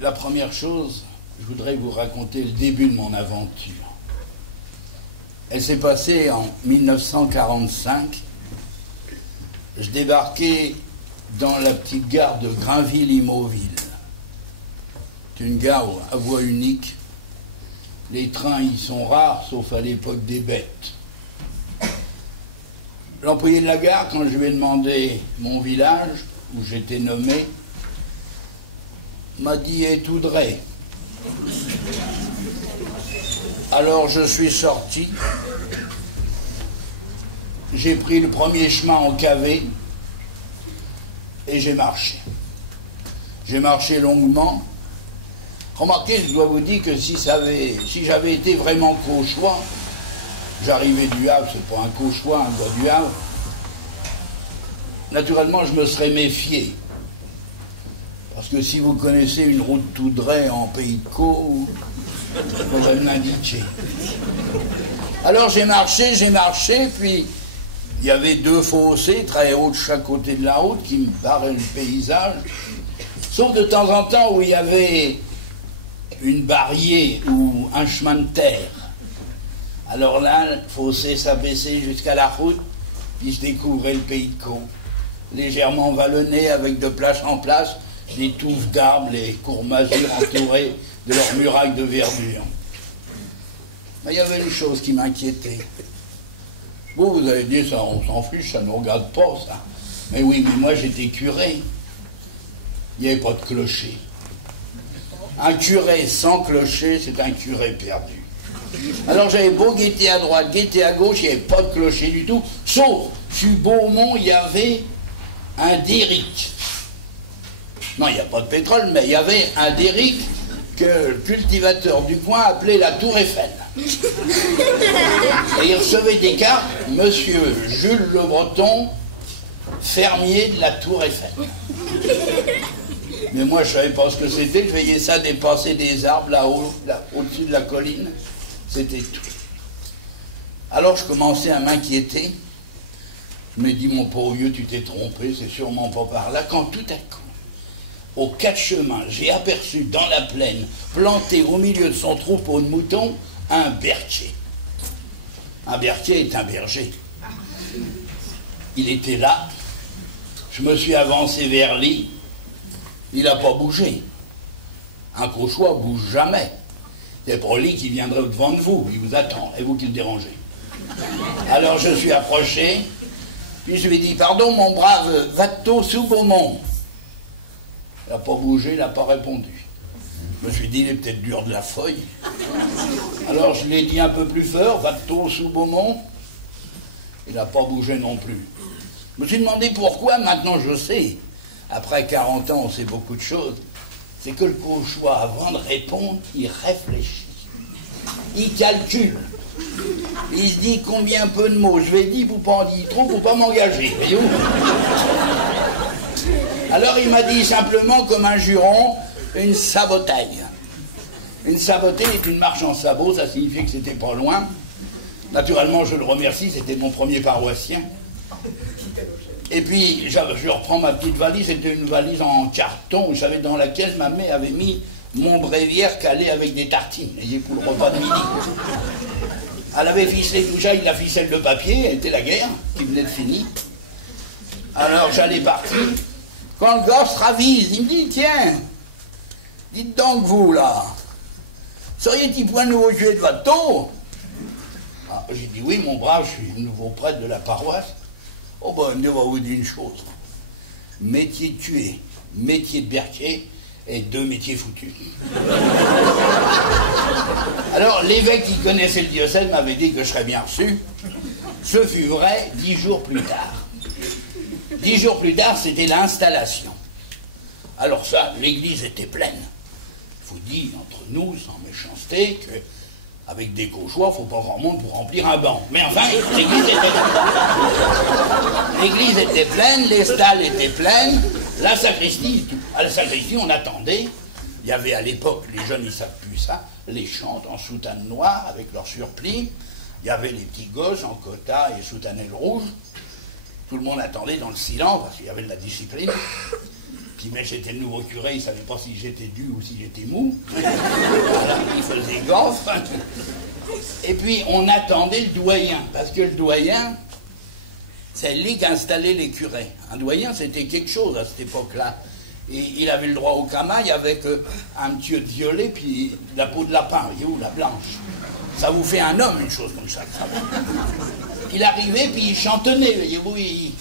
La première chose, je voudrais vous raconter le début de mon aventure. Elle s'est passée en 1945. Je débarquais dans la petite gare de Grainville-Imauville. C'est une gare à voie unique. Les trains y sont rares, sauf à l'époque des bêtes. L'employé de la gare, quand je lui ai demandé mon village, où j'étais nommé, m'a dit Étoudray. Alors je suis sorti, j'ai pris le premier chemin en cavé et j'ai marché. J'ai marché longuement. Remarquez, je dois vous dire que si j'avais été vraiment cauchois, j'arrivais du Havre, c'est pas un cauchois, un gars du Havre, naturellement je me serais méfié. Parce que si vous connaissez une route Toudray en pays de Caux, vous allez me l'indiquer. Alors j'ai marché, puis il y avait deux fossés très hauts de chaque côté de la route qui me barraient le paysage. Sauf de temps en temps où il y avait une barrière ou un chemin de terre. Alors là, le fossé s'abaissait jusqu'à la route, puis je découvrais le pays de Caux, légèrement vallonné avec de place en place, des touffes d'arbres, les cours masures entourées de leurs murailles de verdure. Mais il y avait une chose qui m'inquiétait. Vous avez dit, ça, on s'en fiche, ça ne nous regarde pas, ça. Mais oui, mais moi j'étais curé. Il n'y avait pas de clocher. Un curé sans clocher, c'est un curé perdu. Alors j'avais beau guetter à droite, guetter à gauche, il n'y avait pas de clocher du tout. Sauf, sur Beaumont, il y avait un derrick. Non, il n'y a pas de pétrole, mais il y avait un derrick que le cultivateur du coin appelait la Tour Eiffel. Et il recevait des cartes, Monsieur Jules Le Breton, fermier de la Tour Eiffel. Mais moi, je ne savais pas ce que c'était, je voyais ça dépasser des arbres là-haut, au-dessus de la colline. C'était tout. Alors je commençais à m'inquiéter. Je me dis, mon pauvre vieux, tu t'es trompé, c'est sûrement pas par là. Quand tout à coup, aux quatre chemins, j'ai aperçu dans la plaine, planté au milieu de son troupeau de moutons, un berger. Un berger est un berger. Il était là. Je me suis avancé vers lui. Il n'a pas bougé. Un cauchois ne bouge jamais. C'est pour lui qui viendrait devant de vous. Il vous attend. Et vous qui le dérangez. Alors je suis approché. Puis je lui ai dit, pardon mon brave, va-t-on sous Beaumont? Il n'a pas bougé, il n'a pas répondu. Je me suis dit, il est peut-être dur de la feuille. Alors je lui ai dit un peu plus fort, va-t-on sous Beaumont? Il n'a pas bougé non plus. Je me suis demandé pourquoi, maintenant je sais. Après 40 ans, on sait beaucoup de choses. C'est que le cauchois, avant de répondre, il réfléchit. Il calcule. Il se dit combien peu de mots je vais dire pour pas en dire trop, pour pas m'engager. Voyez-vous? Alors il m'a dit simplement, comme un juron, une sabotaille. Une sabotaille est une marche en sabot, ça signifiait que c'était pas loin. Naturellement, je le remercie, c'était mon premier paroissien. Et puis, je reprends ma petite valise, c'était une valise en carton, vous savez, dans laquelle ma mère avait mis mon bréviaire calé avec des tartines, pour le repas de midi. Elle avait ficelé tout ça, il la ficelle de papier, était la guerre, qui venait de finir. Alors j'allais partir. Quand le gars se ravise, il me dit, tiens, dites donc vous là, seriez-il point nouveau tué de votre tour? Ah, j'ai dit, oui mon brave, je suis nouveau prêtre de la paroisse. Oh ben, on va vous dire une chose. Métier de tuer, métier de berquer, et deux métiers foutus. Alors, l'évêque qui connaissait le diocèse m'avait dit que je serais bien reçu. Ce fut vrai 10 jours plus tard. 10 jours plus tard, c'était l'installation. Alors ça, l'église était pleine. Je vous dis, entre nous, sans méchanceté, que avec des cauchois, il ne faut pas grand monde pour remplir un banc. Mais enfin, l'église était pleine. L'église était pleine, les stalles étaient pleines, la sacristie, à la sacristie, on attendait. Il y avait à l'époque, les jeunes, ils ne savent plus ça, les chantes en soutane noire avec leur surplis. Il y avait les petits gosses en cota et soutanelle rouge. Tout le monde attendait dans le silence, parce qu'il y avait de la discipline. Puis mais j'étais le nouveau curé, il ne savait pas si j'étais dû ou si j'étais mou. Voilà, il faisait gaffe. Et puis on attendait le doyen, parce que le doyen, c'est lui qui installait les curés. Un doyen, c'était quelque chose à cette époque-là. Et il avait le droit au camail avec un petit de violet, puis la peau de lapin, voyez-vous, la blanche. Ça vous fait un homme, une chose comme ça. Il arrivait, puis il chantonnait, voyez-vous, il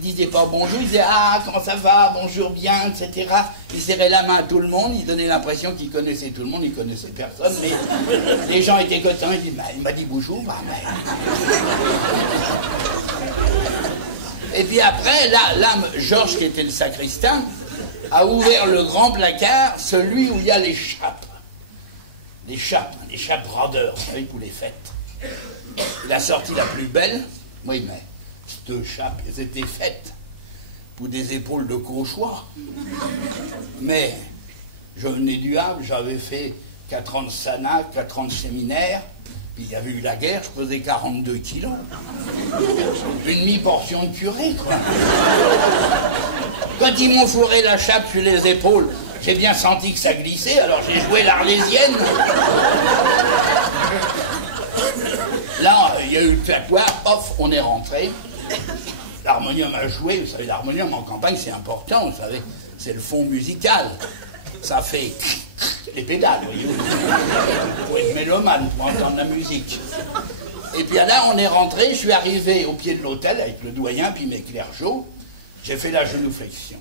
disait pas bonjour, il disait « Ah, comment ça va, bonjour, bien, etc. » Il serrait la main à tout le monde, il donnait l'impression qu'il connaissait tout le monde, il connaissait personne, mais les gens étaient contents, il dit bah, « Il m'a dit bonjour, bah, mais... » Et puis après, là, Georges, qui était le sacristain, a ouvert le grand placard, celui où il y a les chapes. Les chapes randeurs, vous savez, pour les fêtes. Il a sorti la plus belle, oui, mais cette chape, elles étaient faites pour des épaules de cauchois. Mais je venais du Havre, j'avais fait 4 ans de sana, 4 ans de séminaire, puis il y avait eu la guerre, je pesais 42 kilos. Une mi-portion de curé, quoi. Quand ils m'ont fourré la chape sur les épaules, j'ai bien senti que ça glissait, alors j'ai joué l'arlésienne. Là, il y a eu le tatouage, pof, on est rentré. L'harmonium a joué, vous savez, l'harmonium en campagne, c'est important, vous savez, c'est le fond musical. Ça fait les pédales, voyez-vous. Pour être mélomane, pour entendre la musique. Et puis là, on est rentré, je suis arrivé au pied de l'hôtel avec le doyen, puis mes clergeaux. J'ai fait la genuflexion.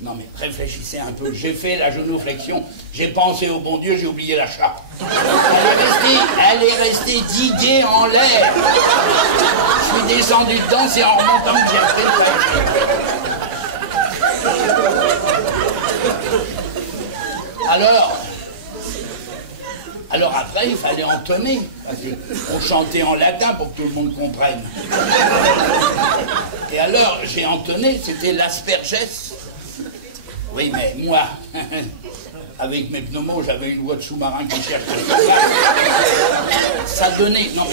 Non mais réfléchissez un peu, j'ai fait la genuflexion, j'ai pensé au bon Dieu, j'ai oublié la chape. Elle est restée diguée en l'air. Je suis descendu dedans, c'est en remontant que j'ai fait Alors après, il fallait entonner, parce qu'on chantait en latin pour que tout le monde comprenne. Et alors, j'ai entonné, c'était l'asperges. Oui, mais moi, avec mes pneumos, j'avais une voix de sous-marin qui cherche. Ça donnait... Non,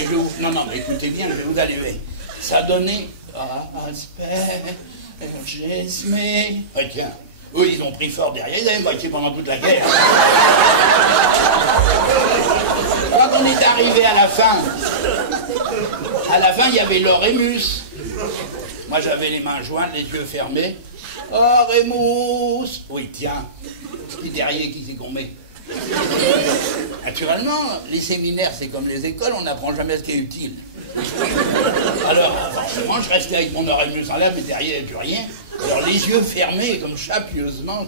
mais écoutez bien, je vais vous allumer. Ça donnait... Asperges, mais... Ah, tiens, eux, ils ont pris fort derrière, ils avaient moitié pendant toute la guerre. Quand on est arrivé à la fin, il y avait l'orémus. Moi, j'avais les mains jointes, les yeux fermés. Orémus. Oui, tiens, qui derrière qui c'est qu'on met. Naturellement, les séminaires, c'est comme les écoles, on n'apprend jamais ce qui est utile. Alors, forcément, je restais avec mon orémus en l'air, mais derrière, il n'y avait plus rien. Alors, les yeux fermés, comme ça, pieusement,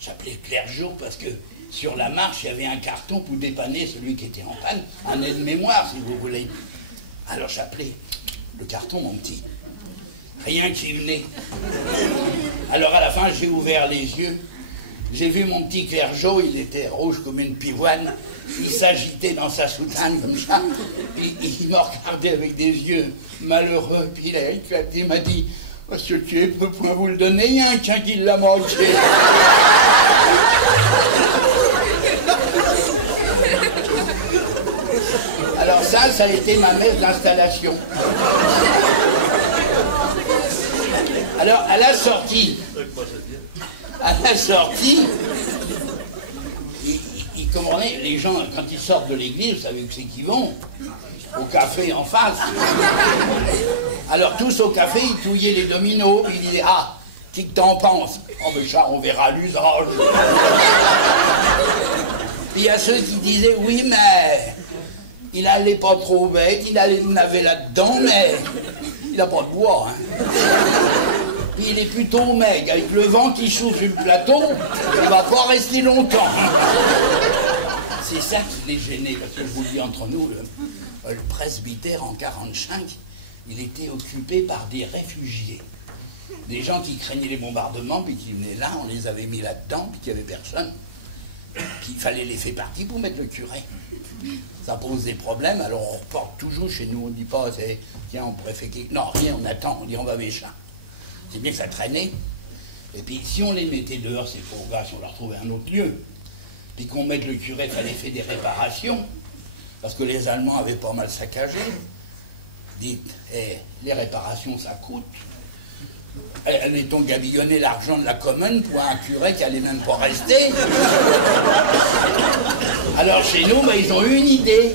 j'appelais clergeau parce que sur la marche, il y avait un carton pour dépanner celui qui était en panne, un aide-mémoire, si vous voulez. Alors, j'appelais le carton, mon petit. Rien qui venait. Alors, à la fin, j'ai ouvert les yeux. J'ai vu mon petit clergeau, il était rouge comme une pivoine. Il s'agitait dans sa soutane comme ça. Il m'a regardé avec des yeux malheureux. Puis il a éclaté, il m'a dit « Monsieur Thieu, ne peut point vous le donner, il y a un qu'un qui l'a manqué. » Alors ça a été ma messe d'installation. Alors, à la sortie, les gens, quand ils sortent de l'église, vous savez où c'est qu'ils vont? Au café en face. Alors, tous au café, ils touillaient les dominos, puis ils disaient « Ah, qu'est-ce que t'en penses? Oh, mais ça, on verra l'usage. » Puis il y a ceux qui disaient « Oui, mais il allait pas trop bête, il allait naver là-dedans, mais il n'a pas de bois. Hein. » Puis il est plutôt maigre, avec le vent qui souffle sur le plateau, il ne va pas rester longtemps. C'est ça qui les gênait, parce que je vous le dis entre nous, le presbytère en 1945, il était occupé par des réfugiés. Des gens qui craignaient les bombardements, puis qui venaient là, on les avait mis là-dedans, puis qu'il n'y avait personne. Puis il fallait les faire partie pour mettre le curé. Ça pose des problèmes, alors on reporte toujours chez nous, on ne dit pas, tiens, on pourrait faire quelque... Non, rien, on attend, on dit on va Véchin. C'est bien que ça traînait. Et puis si on les mettait dehors, ces pauvres gars, si on leur trouvait un autre lieu, puis qu'on mette le curé, il fallait faire des réparations, parce que les Allemands avaient pas mal saccagé. Dites, les réparations, ça coûte. Allait-on gabillonner l'argent de la commune pour un curé qui allait même pas rester? Alors chez nous, ben, ils ont eu une idée.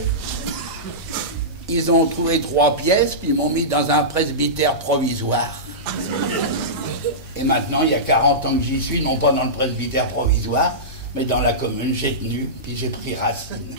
Ils ont trouvé 3 pièces, puis ils m'ont mis dans un presbytère provisoire. Et maintenant, il y a 40 ans que j'y suis, non pas dans le presbytère provisoire, mais dans la commune, j'ai tenu, puis j'ai pris racine.